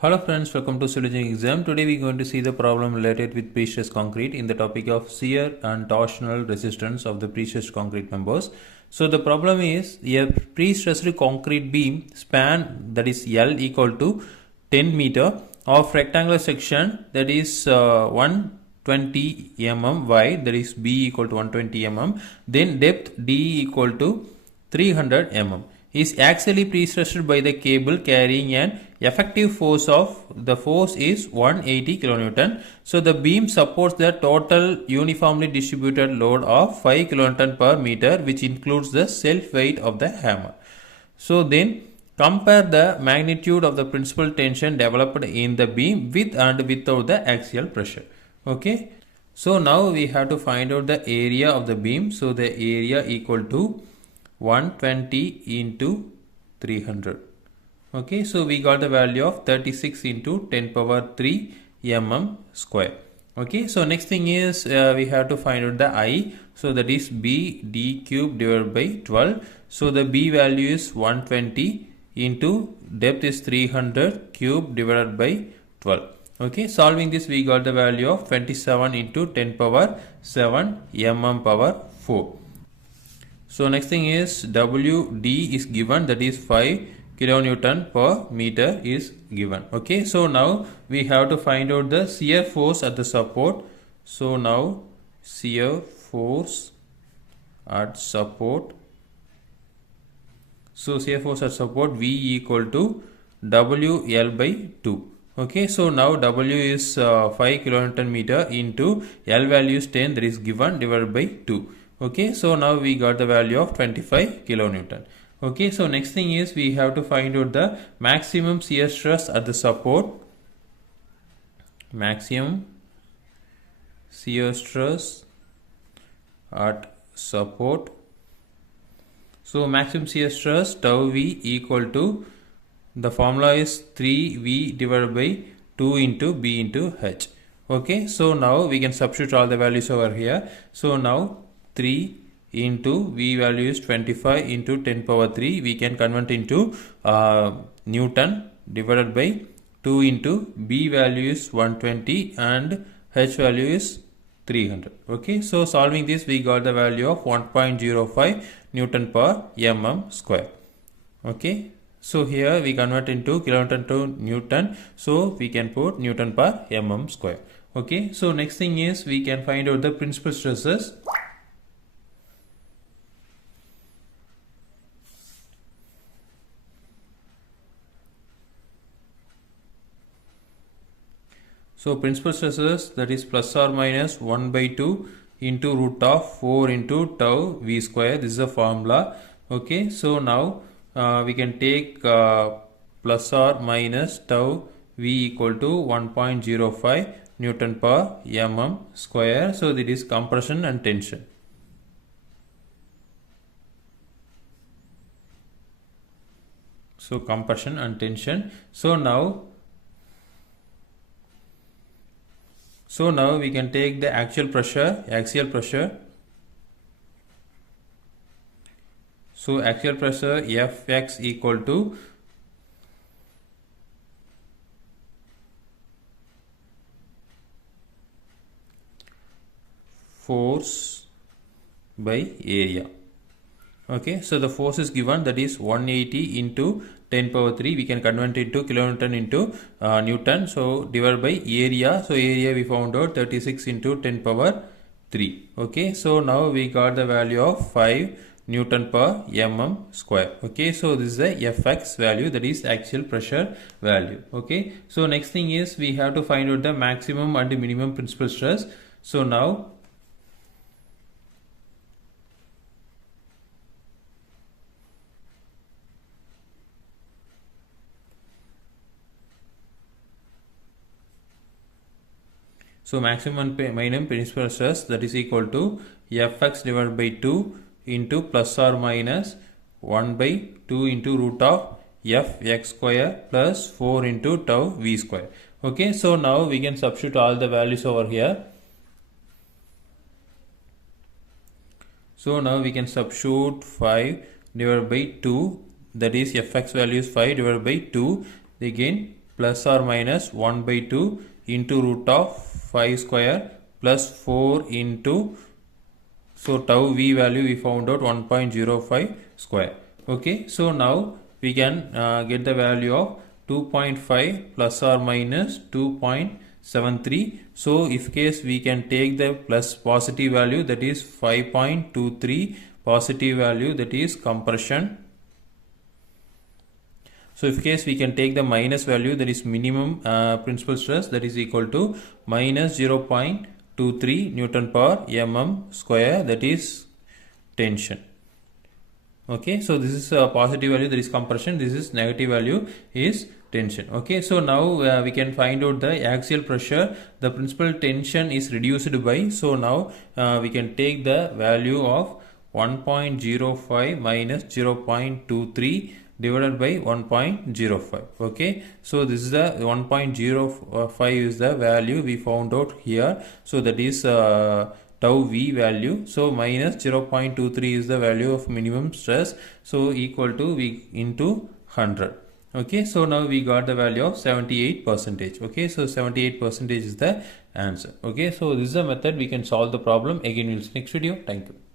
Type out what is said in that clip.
Hello friends, welcome to Solution Exam. Today we are going to see the problem related with prestressed concrete in the topic of shear and torsional resistance of the prestressed concrete members. So the problem is a prestressed concrete beam span, that is L, equal to 10 meter of rectangular section, that is 120 mm wide, that is B equal to 120 mm, then depth D equal to 300 mm, is axially prestressed by the cable carrying an effective force of, the force is 180 kN. So the beam supports the total uniformly distributed load of 5 kN per meter, which includes the self weight of the hammer. So then compare the magnitude of the principal tension developed in the beam with and without the axial pressure. Okay. So now we have to find out the area of the beam. So the area equal to 120 into 300. Okay, so we got the value of 36 into 10 power 3 mm square. Okay, so next thing is we have to find out the I. So that is B D cube divided by 12. So the B value is 120 into depth is 300 cube divided by 12. Okay, solving this we got the value of 27 into 10 power 7 mm power 4. So next thing is WD is given, that is 5 kilonewton per meter is given. Okay, so now we have to find out the shear force at the support. So now shear force at support. So shear force at support V equal to WL by 2. Okay, so now W is 5 kilonewton meter into L value is 10, that is given, divided by 2. Okay, so now we got the value of 25 kilonewton. Okay, so next thing is we have to find out the maximum shear stress at the support. Maximum shear stress at support. So maximum shear stress tau V equal to, the formula is 3V divided by 2 into B into H. Okay, so now we can substitute all the values over here. So now 3 into V value is 25 into 10 power 3, we can convert into Newton, divided by 2 into B value is 120 and H value is 300. Okay, so solving this we got the value of 1.05 Newton per mm square. Okay, so here we convert into kilonewton to Newton, so we can put Newton per mm square. Okay, so next thing is we can find out the principal stresses. So principal stresses, that is plus or minus 1 by 2 into root of 4 into tau V square. This is the formula. Okay, so now we can take plus or minus tau V equal to 1.05 Newton per mm square. So that is compression and tension. So compression and tension. So now we can take the axial pressure. So axial pressure Fx equal to force by area. Okay, so the force is given, that is 180 into 10 power 3, we can convert it to kilonewton into Newton, so divided by area. So area we found out 36 into 10 power 3. Okay, so now we got the value of 5 Newton per mm square. Okay, so this is the Fx value, that is axial pressure value. Okay, so next thing is we have to find out the maximum and the minimum principal stress. So now maximum and minimum principal stress, that is equal to Fx divided by 2 into plus or minus 1 by 2 into root of Fx square plus 4 into tau V square. Okay, so now we can substitute all the values over here. So now we can substitute 5 divided by 2, that is Fx value is 5 divided by 2, again plus or minus 1 by 2 into root of 5 square plus 4 into, so tau v value we found out 1.05 square. Okay, so now we can get the value of 2.5 plus or minus 2.73. so if case we can take the plus positive value, that is 5.23, positive value, that is compression. So if case we can take the minus value, that is minimum principal stress, that is equal to minus 0.23 Newton per mm square, that is tension. Okay, so this is a positive value, that is compression. This is negative value, is tension. Okay, so now we can find out the axial pressure. The principal tension is reduced by, so now we can take the value of 1.05 minus 0.23 divided by 1.05. Okay, so this is the 1.05 is the value we found out here. So that is tau v value. So minus 0.23 is the value of minimum stress. So equal to v into 100. Okay, so now we got the value of 78%. Okay, so 78% is the answer. Okay, so this is the method we can solve the problem. Again, we'll see next video. Thank you.